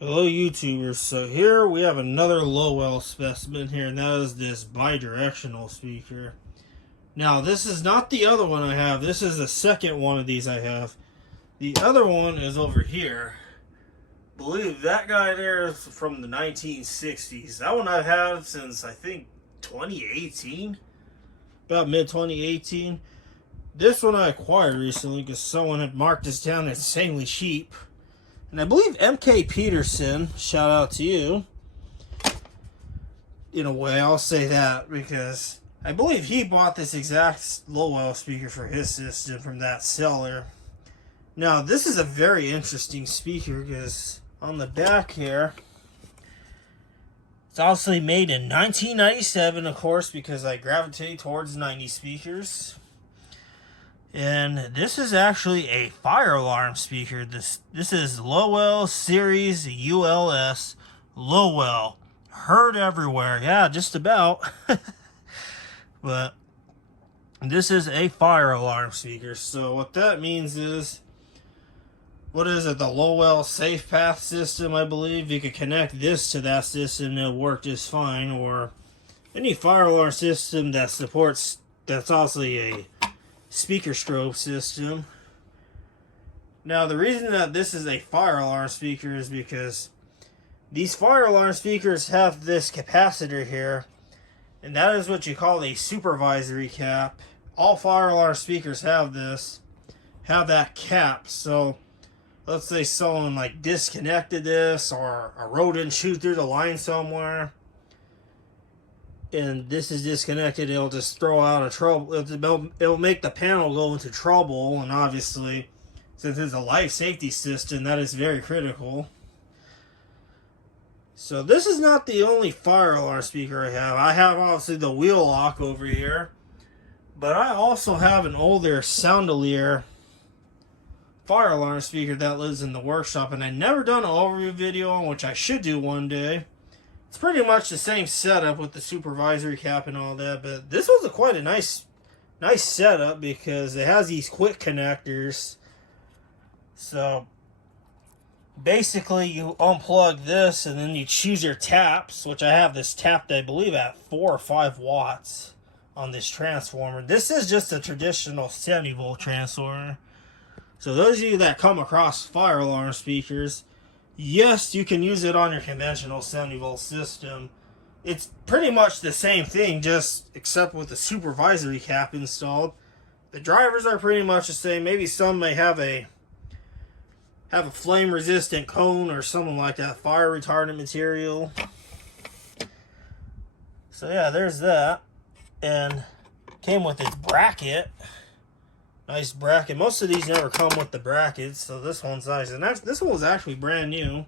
Hello YouTubers, so here we have another Lowell specimen here, and that is this bi-directional speaker. Now this is not the other one I have, this is the second one of these I have. The other one is over here. I believe that guy there is from the 1960s. That one I've had since I think 2018, about mid-2018. This one I acquired recently because someone had marked this down as insanely cheap. And I believe MK Peterson, shout out to you. In a way, I'll say that because I believe he bought this exact Lowell speaker for his system from that seller. Now, this is a very interesting speaker because on the back here, it's obviously made in 1997, of course, because I gravitate towards 90s speakers. And this is actually a fire alarm speaker. This is Lowell Series ULS. Lowell. Heard everywhere. Yeah, just about. But this is a fire alarm speaker. So what that means is, what is it? The Lowell Safe Path system, I believe. You could connect this to that system and it'll work just fine. Or any fire alarm system that supports, that's obviously a speaker strobe system. Now the reason that this is a fire alarm speaker is because these fire alarm speakers have this capacitor here, and that is what you call a supervisory cap. All fire alarm speakers have this, have that cap. So let's say someone like disconnected this, or a rodent shoot through the line somewhere, and this is disconnected, it'll just throw out a trouble. It'll make the panel go into trouble, and obviously, since it's a life safety system, that is very critical. So this is not the only fire alarm speaker I have. I have obviously the wheel lock over here, but I also have an older Soundelier fire alarm speaker that lives in the workshop, and I never done an overview video on, which I should do one day. It's pretty much the same setup with the supervisory cap and all that, but this was quite a nice setup because it has these quick connectors. So basically you unplug this and then you choose your taps, which I have this tapped, I believe, at 4 or 5 watts on this transformer. This is just a traditional 70 volt transformer. So those of you that come across fire alarm speakers, yes, you can use it on your conventional 70 volt system. It's pretty much the same thing, just except with the supervisory cap installed. The drivers are pretty much the same. Maybe some may have a flame resistant cone or something like that, fire retardant material. So yeah, there's that. And came with its bracket. Nice bracket. Most of these never come with the brackets, so this one's nice. And this one was actually brand new.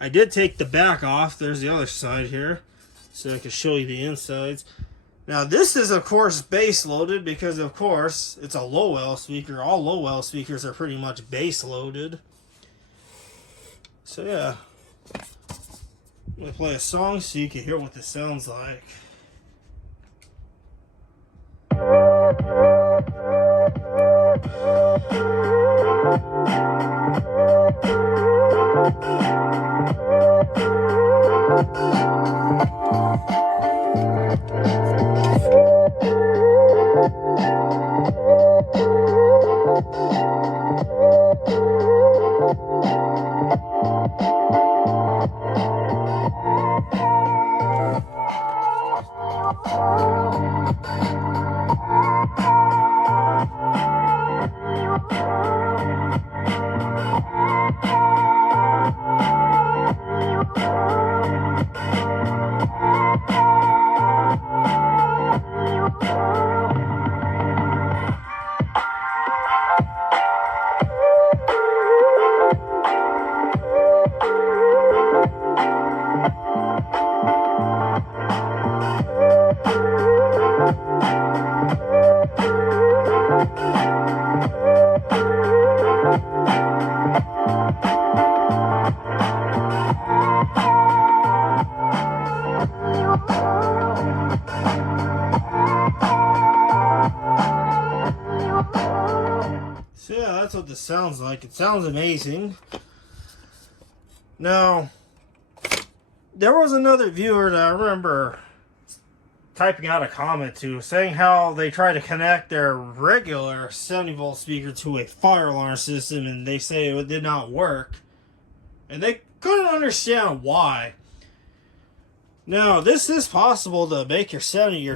I did take the back off. There's the other side here, so I can show you the insides. Now this is, of course, base loaded because, of course, it's a Lowell speaker. All Lowell speakers are pretty much base loaded. So yeah, I'm gonna play a song so you can hear what this sounds like. So yeah, that's what this sounds like. It sounds amazing. Now, there was another viewer that I remember typing out a comment to, saying how they try to connect their regular 70 volt speaker to a fire alarm system and they say it did not work. And they couldn't understand why. Now, this is possible to make your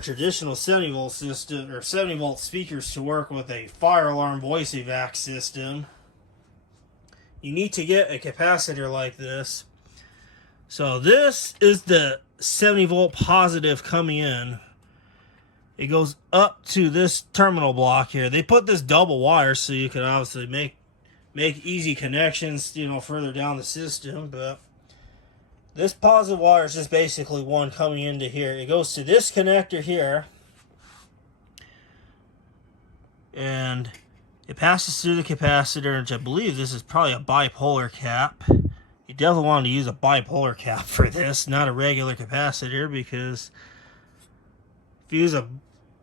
traditional 70 volt system or 70 volt speakers to work with a fire alarm voice evac system. You need to get a capacitor like this. So this is the 70 volt positive coming in. It goes up to this terminal block here. They put this double wire so you can obviously make easy connections, you know, further down the system. But this positive wire is just basically one coming into here. It goes to this connector here, and it passes through the capacitor, which I believe this is probably a bipolar cap. You definitely want to use a bipolar cap for this, not a regular capacitor, because if you use a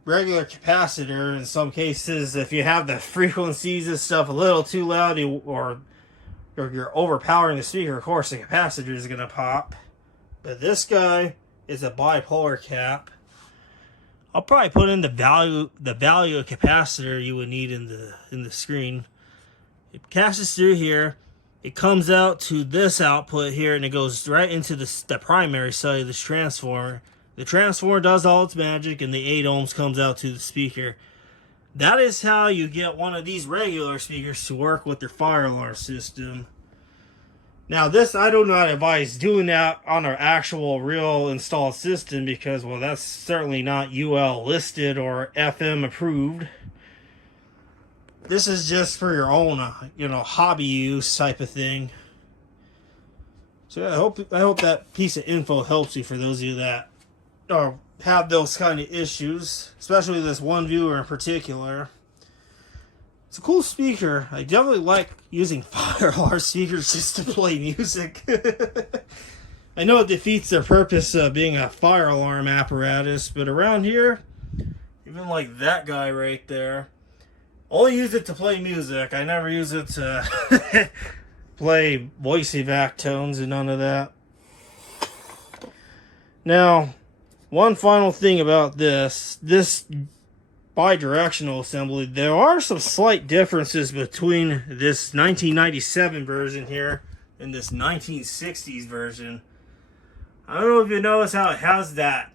regular capacitor, in some cases, if you have the frequencies and stuff a little too loud, or you're overpowering the speaker, of course the capacitor is going to pop. But this guy is a bipolar cap. I'll probably put in the value of capacitor you would need in the screen. It passes through here. It comes out to this output here, and it goes right into the primary side of this transformer. The transformer does all its magic, and the 8 ohms comes out to the speaker. That is how you get one of these regular speakers to work with your fire alarm system. Now, this, I do not advise doing that on our actual real installed system because, well, that's certainly not UL listed or FM approved. This is just for your own, hobby use type of thing. So I hope that piece of info helps you for those of you that have those kind of issues, especially this one viewer in particular. It's a cool speaker. I definitely like using fire alarm speakers just to play music. I know it defeats their purpose of being a fire alarm apparatus, but around here, even like that guy right there, only use it to play music. I never use it to play voice evac tones and none of that. Now, one final thing about this bi-directional assembly, there are some slight differences between this 1997 version here and this 1960s version. I don't know if you notice how it has that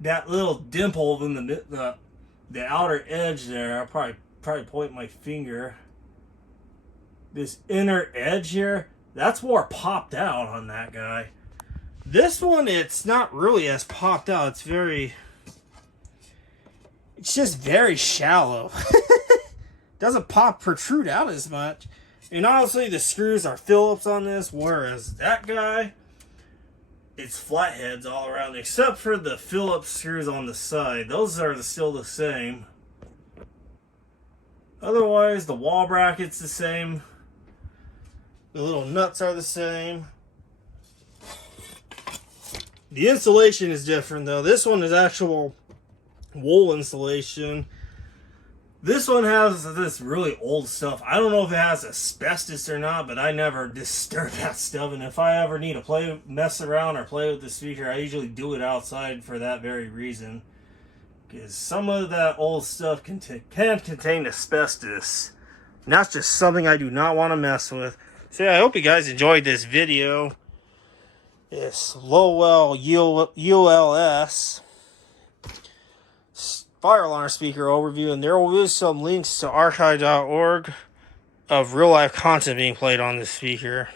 little dimple in the outer edge there. I'll probably point my finger. This inner edge here, that's more popped out on that guy. This one, it's not really as popped out. It's just very shallow. Doesn't protrude out as much. And honestly, the screws are Phillips on this, whereas that guy, it's flatheads all around, except for the Phillips screws on the side. Those are still the same. Otherwise, the wall bracket's the same. The little nuts are the same. The insulation is different, though. This one is actual wool insulation. This one has this really old stuff. I don't know if it has asbestos or not, but I never disturb that stuff. And if I ever need to mess around or play with the speaker, I usually do it outside for that very reason. Because some of that old stuff can contain asbestos. And that's just something I do not want to mess with. So yeah, I hope you guys enjoyed this video. It's Lowell ULS fire alarm speaker overview, and there will be some links to archive.org of real life content being played on this speaker.